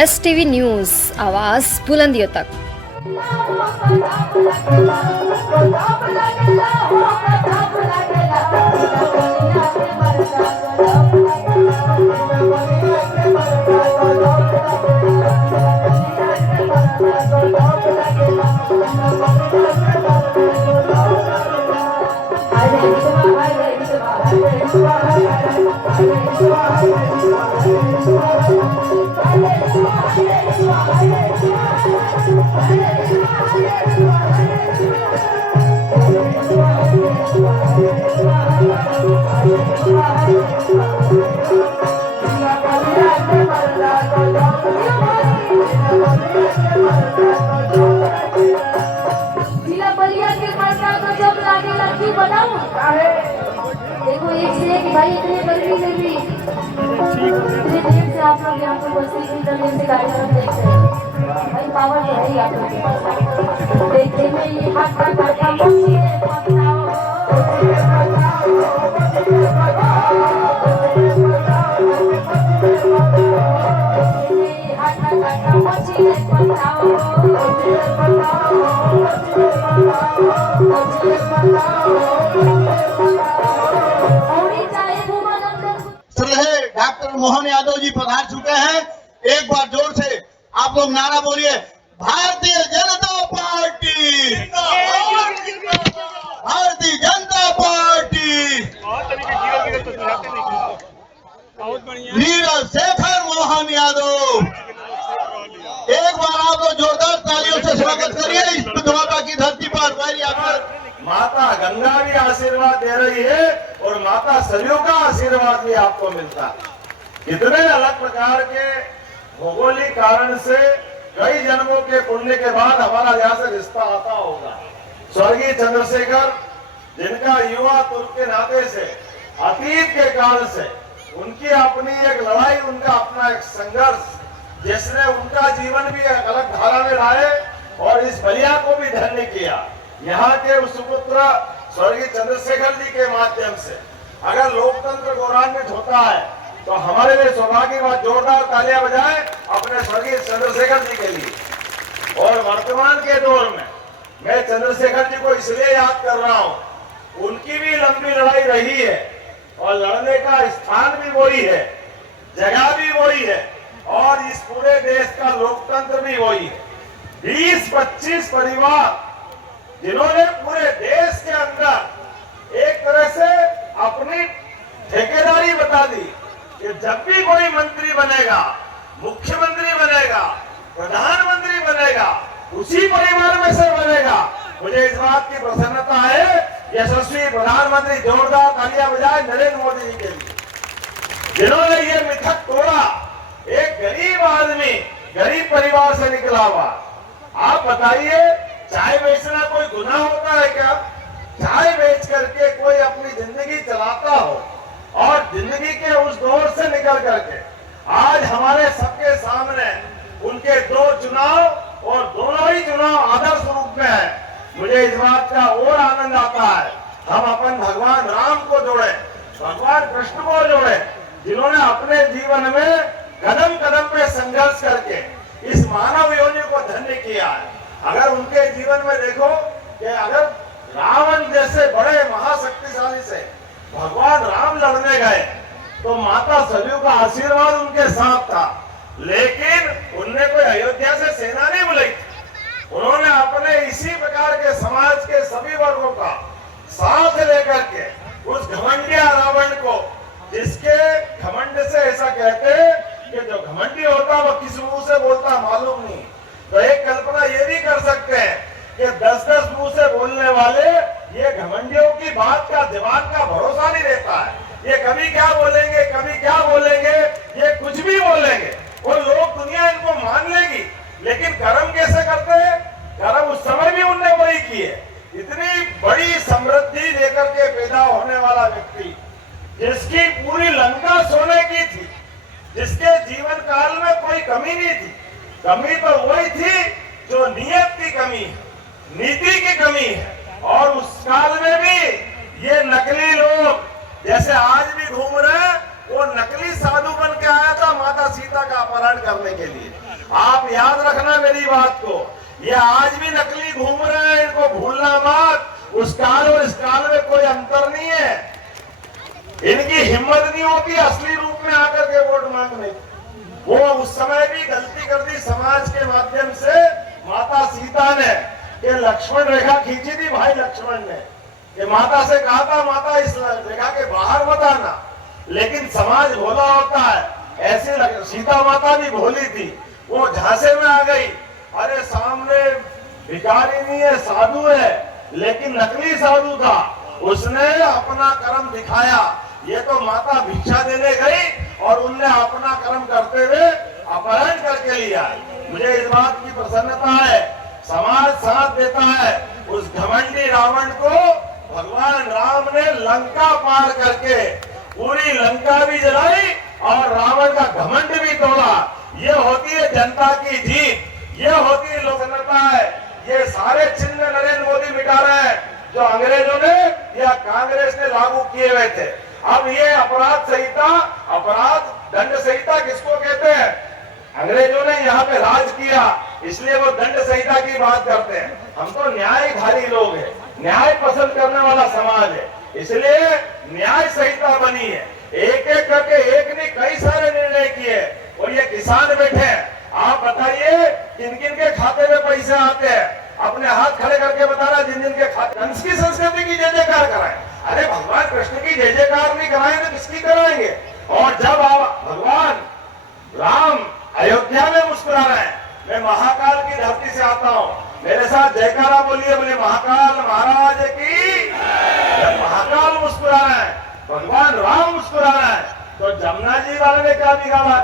STV news, आवाज़ बुलंदियों तक। देखो एक से एक भाई इतने गर्मी में भी इतने देर से आप लोग यहाँ पर बस इतनी देर से कार्यक्रम देख रहे हैं। भाई पावर तो है ही आप लोग के पास। देखने में ये हाथ का काटा मच्छी है डॉक्टर मोहन यादव जी पधार चुके हैं। एक बार जोर से आप लोग नारा बोलिए, भारतीय जनता पार्टी, भारतीय जनता पार्टी, वीर शेखर मोहन यादव। एक बार आप लोग जोरदार तालियों से स्वागत करिए इस माता की धरती पर। माता गंगा भी आशीर्वाद दे रही है और माता सरयू का आशीर्वाद भी आपको मिलता है। कितने अलग प्रकार के भौगोलिक कारण से कई जन्मों के पुण्य के बाद हमारा यहाँ से रिश्ता आता होगा। स्वर्गीय चंद्रशेखर, जिनका युवा तुर्क के नाते से अतीत के काल से उनकी अपनी एक लड़ाई, उनका अपना एक संघर्ष, जिसने उनका जीवन भी एक अलग धारा में लाए और इस बलिया को भी धन्य किया। यहाँ के सुपुत्र स्वर्गीय चंद्रशेखर जी के माध्यम से अगर लोकतंत्र गौरवान्वित होता है तो हमारे लिए सौभाग्य की बात, जोरदार तालियां बजाएं अपने स्वर्गीय चंद्रशेखर जी के लिए। और वर्तमान के दौर में मैं चंद्रशेखर जी को इसलिए याद कर रहा हूं, उनकी भी लंबी लड़ाई रही है और लड़ने का स्थान भी वही है, जगह भी वही है और इस पूरे देश का लोकतंत्र भी वही है। 20-25 परिवार जिन्होंने पूरे देश के अंदर एक तरह से अपनी ठेकेदारी बता दी कि जब भी कोई मंत्री बनेगा, मुख्यमंत्री बनेगा, प्रधानमंत्री बनेगा, उसी परिवार में से बनेगा। मुझे इस बात की प्रसन्नता है, यशस्वी प्रधानमंत्री, जोरदार तालियां बजाएं नरेंद्र मोदी जी के लिए, जिन्होंने ये मिथक तोड़ा। एक गरीब आदमी गरीब परिवार से निकला हुआ। आप बताइए, चाय बेचना कोई गुनाह होता है क्या? चाय बेच करके कोई अपनी जिंदगी चलाता हो और जिंदगी के उस दौर से निकल करके आज हमारे सबके सामने उनके 2 चुनाव और दोनों ही चुनाव आदर्श रूप में है। मुझे इस बात का और आनंद आता है, हम अपन भगवान राम को जोड़े, भगवान कृष्ण को जोड़े, जिन्होंने अपने जीवन में कदम कदम पे संघर्ष करके इस मानव योनि को धन्य किया है। अगर उनके जीवन में देखो कि अगर रावण जैसे बड़े महाशक्तिशाली से भगवान राम लड़ने गए तो माता सरयू का आशीर्वाद उनके साथ था, लेकिन उनने कोई अयोध्या से सेना नहीं बुलाई। उन्होंने अपने इसी प्रकार के समाज के सभी वर्गों का साथ लेकर के उस घमंडिया रावण को, जिसके घमंड से ऐसा कहते हैं कि जो घमंडी होता वो किस मुंह से बोलता मालूम नहीं। तो एक कल्पना ये भी कर सकते हैं कि 10-10 मुंह से बोलने वाले ये घमंडियों की बात का, दिमाग का भरोसा नहीं रहता है। ये कभी क्या बोलेंगे, कभी क्या बोलेंगे, ये कुछ भी बोलेंगे और लोग, दुनिया इनको मान लेगी। लेकिन कर्म कैसे करते हैं? कर्म उस समय भी उनने वही किए। इतनी बड़ी समृद्धि लेकर के पैदा होने वाला व्यक्ति, जिसकी पूरी लंका सोने की थी, जिसके जीवन काल में कोई कमी नहीं थी। कमी तो वही थी जो नियत की कमी है, नीति की कमी है। और उस काल में भी ये नकली लोग जैसे आज भी घूम रहे हैं, वो नकली साधु बन के आया था माता सीता का अपहरण करने के लिए। आप याद रखना मेरी बात को, ये आज भी नकली घूम रहे हैं, इनको भूलना मत। उस काल और इस काल में कोई अंतर नहीं है। इनकी हिम्मत नहीं होती असली रूप में आकर के वोट मांगने की। वो उस समय भी गलती कर दी समाज के माध्यम से माता सीता ने, कि लक्ष्मण रेखा खींची थी भाई लक्ष्मण ने, कि माता से कहा था माता इस रेखा के बाहर मत आना, लेकिन समाज भोला होता है, ऐसे सीता माता भी भोली थी, वो झांसे में आ गई। अरे सामने भिखारी नहीं है, साधु है, लेकिन नकली साधु था, उसने अपना कर्म दिखाया। ये तो माता भिक्षा देने गई और उनने अपना कर्म करते हुए अपहरण करके लिया। मुझे इस बात की प्रसन्नता है, समाज साथ देता है। उस घमंडी रावण को भगवान राम ने लंका पार करके पूरी लंका भी जलाई और रावण का घमंड भी तोड़ा। ये होती है जनता की जीत, ये होती है लोकतंत्र है। ये सारे चिन्ह नरेंद्र मोदी मिटा रहे हैं जो अंग्रेजों ने या कांग्रेस ने लागू किए हुए थे। अब ये अपराध संहिता, अपराध दंड संहिता किसको कहते हैं? अंग्रेजों ने यहाँ पे राज किया, इसलिए वो दंड संहिता की बात करते हैं। हम तो न्यायधारी लोग हैं, न्याय पसंद करने वाला समाज है, इसलिए न्याय संहिता बनी है। एक एक करके एक नहीं कई सारे निर्णय किए और ये किसान बैठे हैं। आप बताइए किन किन के खाते में पैसे आते हैं? अपने हाथ खड़े करके बताना जिन जिन के खाते। कंस की संस्कृति की जय जयकार कराएं। अरे भगवान कृष्ण की जय जयकार नहीं कराएं तो किसकी कराएंगे? और जब आप भगवान राम अयोध्या में मुस्कुरा रहे हैं, मैं महाकाल की धरती से आता हूँ, मेरे साथ जयकारा बोलिए, बोले महाकाल महाराज की। जब महाकाल मुस्कुरा रहे हैं, भगवान राम मुस्कुरा रहे हैं, तो जमुना जी वाले ने क्या बिगाड़ा?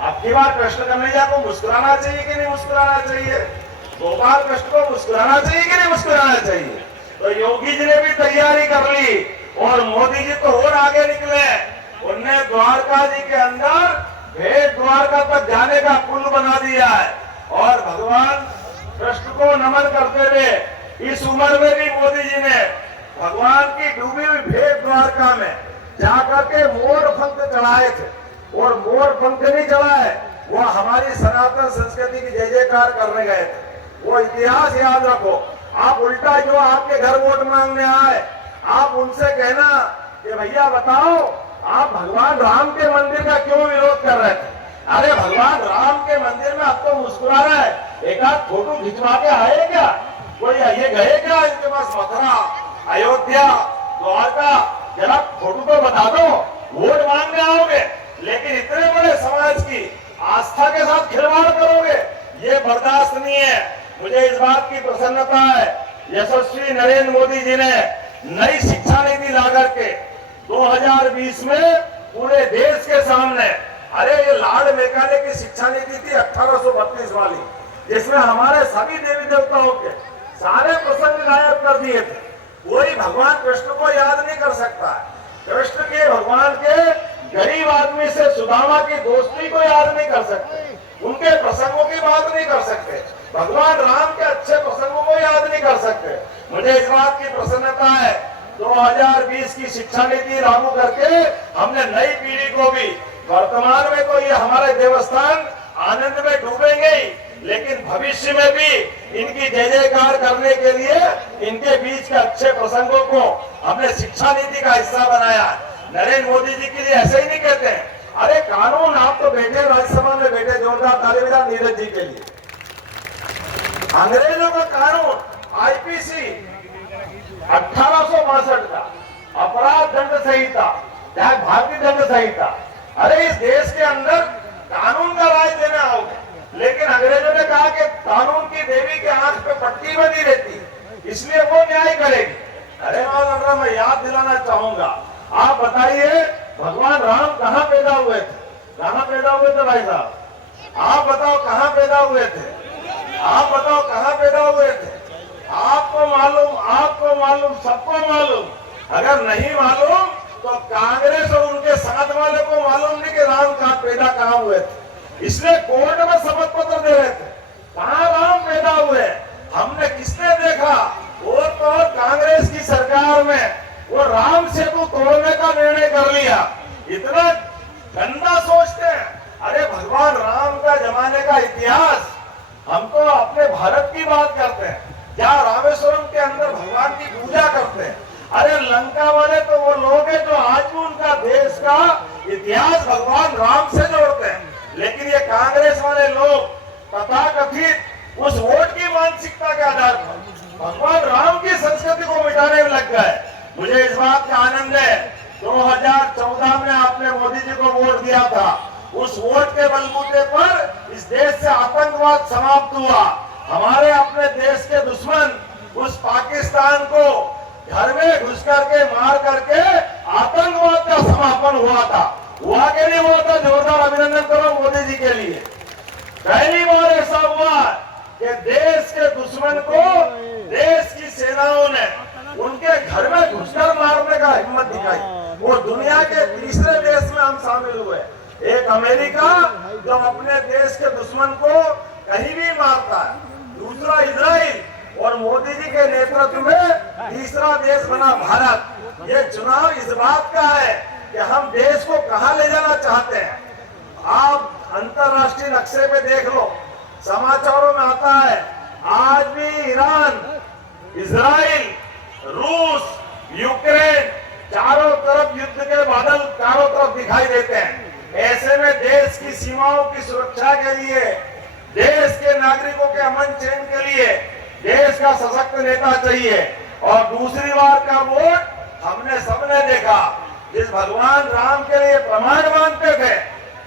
आपकी बार कृष्ण कन्हैया को मुस्कुराना चाहिए कि नहीं मुस्कुराना चाहिए? गोपाल कृष्ण को मुस्कुराना चाहिए कि नहीं मुस्कुराना चाहिए? तो योगी जी ने भी तैयारी कर ली और मोदी जी तो और आगे निकले। उनने द्वारका जी के अंदर भेद द्वारका तक जाने का पुल बना दिया है और भगवान कृष्ण को नमन करते हुए इस उम्र में भी मोदी जी ने भगवान की डूबी हुई भेद द्वारका में जाकर के मोर पंख चढ़ाए थे। और मोर पंख नहीं चढ़ाए, वो हमारी सनातन संस्कृति की जय जयकार करने गए थे। वो इतिहास याद रखो। आप उल्टा जो आपके घर वोट मांगने आए, आप उनसे कहना कि भैया बताओ आप भगवान राम के मंदिर का क्यों विरोध कर रहे थे? अरे भगवान राम के मंदिर में अब तो मुस्कुरा रहा है, एक आध फोटो खिंचवा के आए क्या? कोई ये गए क्या इनके पास मथुरा, अयोध्या, द्वारका? जरा फोटो तो बता दो, वोट मांगने आओगे, लेकिन इतने बड़े समाज की आस्था के साथ खिलवाड़ करोगे, ये बर्दाश्त नहीं है। मुझे इस बात की प्रसन्नता है, यशस्वी नरेंद्र मोदी जी ने नई शिक्षा नीति ला करके 2020 में पूरे देश के सामने, अरे ये लार्ड मेकाले की शिक्षा नीति थी 1832 वाली, जिसमें हमारे सभी देवी देवताओं के सारे प्रसंग गायब कर दिए थे। कोई भगवान कृष्ण को याद नहीं कर सकता है। कृष्ण के भगवान के गरीब आदमी से सुदामा की दोस्ती को याद नहीं कर सकते, उनके प्रसंगों की बात नहीं कर सकते, भगवान राम के अच्छे प्रसंगों को याद नहीं कर सकते। मुझे इस बात की प्रसन्नता है 2020 की शिक्षा नीति लागू करके हमने नई पीढ़ी को भी, वर्तमान में तो ये हमारे देवस्थान आनंद में डूबेंगे ही, लेकिन भविष्य में भी इनकी जय जयकार करने के लिए इनके बीच के अच्छे प्रसंगों को हमने शिक्षा नीति का हिस्सा बनाया। नरेंद्र मोदी जी के लिए ऐसे ही नहीं कहते हैं, अरे कानून आप तो बैठे राज्यसभा में बैठे, जोरदार ताली बजा नीरज जी के लिए। अंग्रेजों का कानून आईपीसी 1862 का अपराध दंड संहिता, चाहे भारतीय दंड संहिता, अरे इस देश के अंदर कानून का राज देना होगा, लेकिन अंग्रेजों ने कहा कि कानून की देवी के आंख पे पट्टी बनी रहती, इसलिए वो न्याय करेगी। अरे मौलाना, मैं याद दिलाना चाहूंगा, आप बताइए भगवान राम कहाँ पैदा हुए थे? कहाँ पैदा हुए थे भाई साहब? आप बताओ कहाँ पैदा हुए थे? आप बताओ कहाँ पैदा हुए थे? आपको मालूम, सबको मालूम। अगर नहीं मालूम तो कांग्रेस और उनके साथ वाले को मालूम नहीं कि राम कहाँ पैदा कहाँ हुए थे, इसलिए कोर्ट में शपथ पत्र दे रहे थे। कहाँ राम पैदा हुए? हमने किसने देखा? वो तो कांग्रेस की सरकार में वो राम सेतु तोड़ने का निर्णय कर लिया। इतना गंदा सोचते हैं। अरे भगवान राम का जमाना जमाने का इतिहास, हम तो अपने भारत की बात करते हैं जहाँ रामेश्वरम के अंदर भगवान की पूजा करते हैं। अरे लंका वाले तो वो लोग हैं जो आज भी उनका देश का इतिहास भगवान राम से जोड़ते हैं, लेकिन ये कांग्रेस वाले लोग तथाकथित उस वोट की मानसिकता के आधार पर भगवान राम की संस्कृति को मिटाने में लग गए। मुझे इस बात का आनंद है 2014 में आपने मोदी जी को वोट दिया था, उस वोट के बलबूते पर इस देश से आतंकवाद समाप्त हुआ। हमारे अपने देश के दुश्मन उस पाकिस्तान को घर में घुस करके मार करके आतंकवाद का समापन हुआ था। हुआ के नहीं हुआ था? जोरदार अभिनंदन करो मोदी जी के लिए। पहली बार ऐसा हुआ कि देश के दुश्मन को देश की सेनाओं ने उनके घर में घुसकर मारने का हिम्मत दिखाई। वो दुनिया के तीसरे देश में हम शामिल हुए। एक अमेरिका जो अपने देश के दुश्मन को कहीं भी मारता है, दूसरा इजराइल, और मोदी जी के नेतृत्व में तीसरा देश बना भारत। ये चुनाव इस बात का है कि हम देश को कहां ले जाना चाहते हैं। आप अंतरराष्ट्रीय नक्शे पे देख लो, समाचारों में आता है आज भी ईरान, इजराइल, रूस, यूक्रेन, चारों तरफ युद्ध के बादल चारों तरफ दिखाई देते हैं। ऐसे में देश की सीमाओं की सुरक्षा के लिए, देश के नागरिकों के अमन चैन के लिए देश का सशक्त नेता चाहिए। और दूसरी बार का वोट हमने सबने देखा, जिस भगवान राम के लिए प्रमाण मानते थे,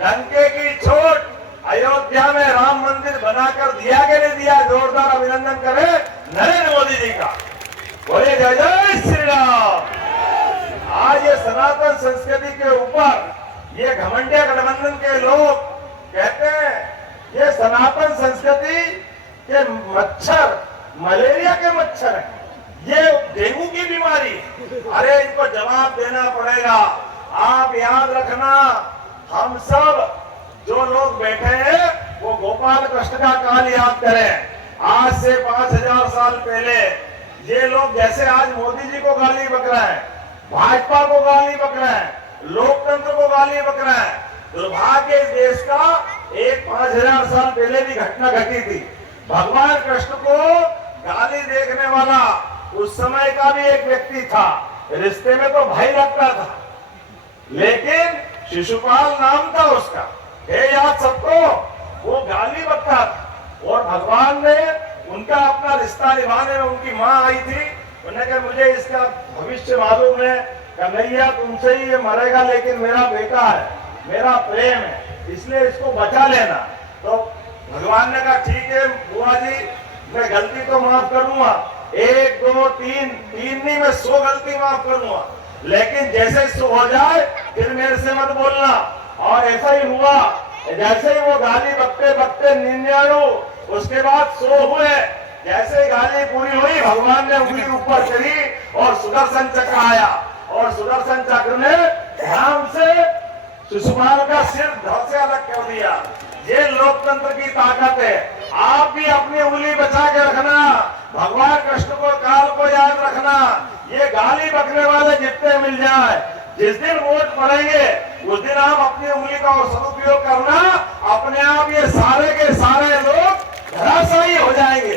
डंके की चोट अयोध्या में राम मंदिर बनाकर दिया कि नहीं दिया? जोरदार अभिनंदन करें नरेंद्र मोदी जी का। बोले जय जय श्री राम। आज ये सनातन संस्कृति के ऊपर ये घमंडिया गठबंधन के लोग कहते हैं ये सनातन संस्कृति के मच्छर मलेरिया के मच्छर है, ये डेंगू की बीमारी। अरे इनको जवाब देना पड़ेगा। आप याद रखना, हम सब जो लोग बैठे हैं वो गोपाल कृष्ण का काल याद करें। आज से 5000 साल पहले ये लोग जैसे आज मोदी जी को गाली बक रहे हैं, भाजपा को गाली बक रहे हैं, लोकतंत्र को गाली बक रहे हैं, दुर्भाग्य इस देश का एक 5000 साल पहले भी घटना घटी थी। भगवान कृष्ण को गाली देखने वाला उस समय का भी एक व्यक्ति था, रिश्ते में तो भाई लगता था, लेकिन शिशुपाल नाम था उसका, है याद सबको? वो गाली बकता था और भगवान ने उनका अपना रिश्ता निभाने में, उनकी माँ आई थी, उन्होंने कहा मुझे इसका भविष्य मालूम है, कन्हैया तुमसे ही ये मरेगा, लेकिन मेरा बेटा है, मेरा प्रेम है, इसलिए इसको बचा लेना। तो भगवान ने कहा ठीक है बुआ जी, मैं गलती तो माफ करूंगा, 1 2 3 नहीं, मैं 100 गलती माफ करूंगा, लेकिन जैसे 100 हो जाए फिर मेरे से मत बोलना। और ऐसा ही हुआ, जैसे ही वो गाली बकते बकते 99, उसके बाद 100 हुए। जैसे ही गाली पूरी हुई, भगवान ने उंगली ऊपर करी और सुदर्शन चक्र आया, और सुदर्शन चक्र ने ध्यान से शिशुपाल का सिर धड़ से अलग कर दिया। ये लोकतंत्र की ताकत है। आप भी अपनी उंगली बचा के रखना, भगवान कृष्ण को काल को याद रखना। ये गाली बकने वाले जितने मिल जाए, जिस दिन वोट पड़ेंगे उस दिन आप अपनी उंगली का सदुपयोग करना, अपने आप ये सारे के सारे लोग धराशायी हो जाएंगे।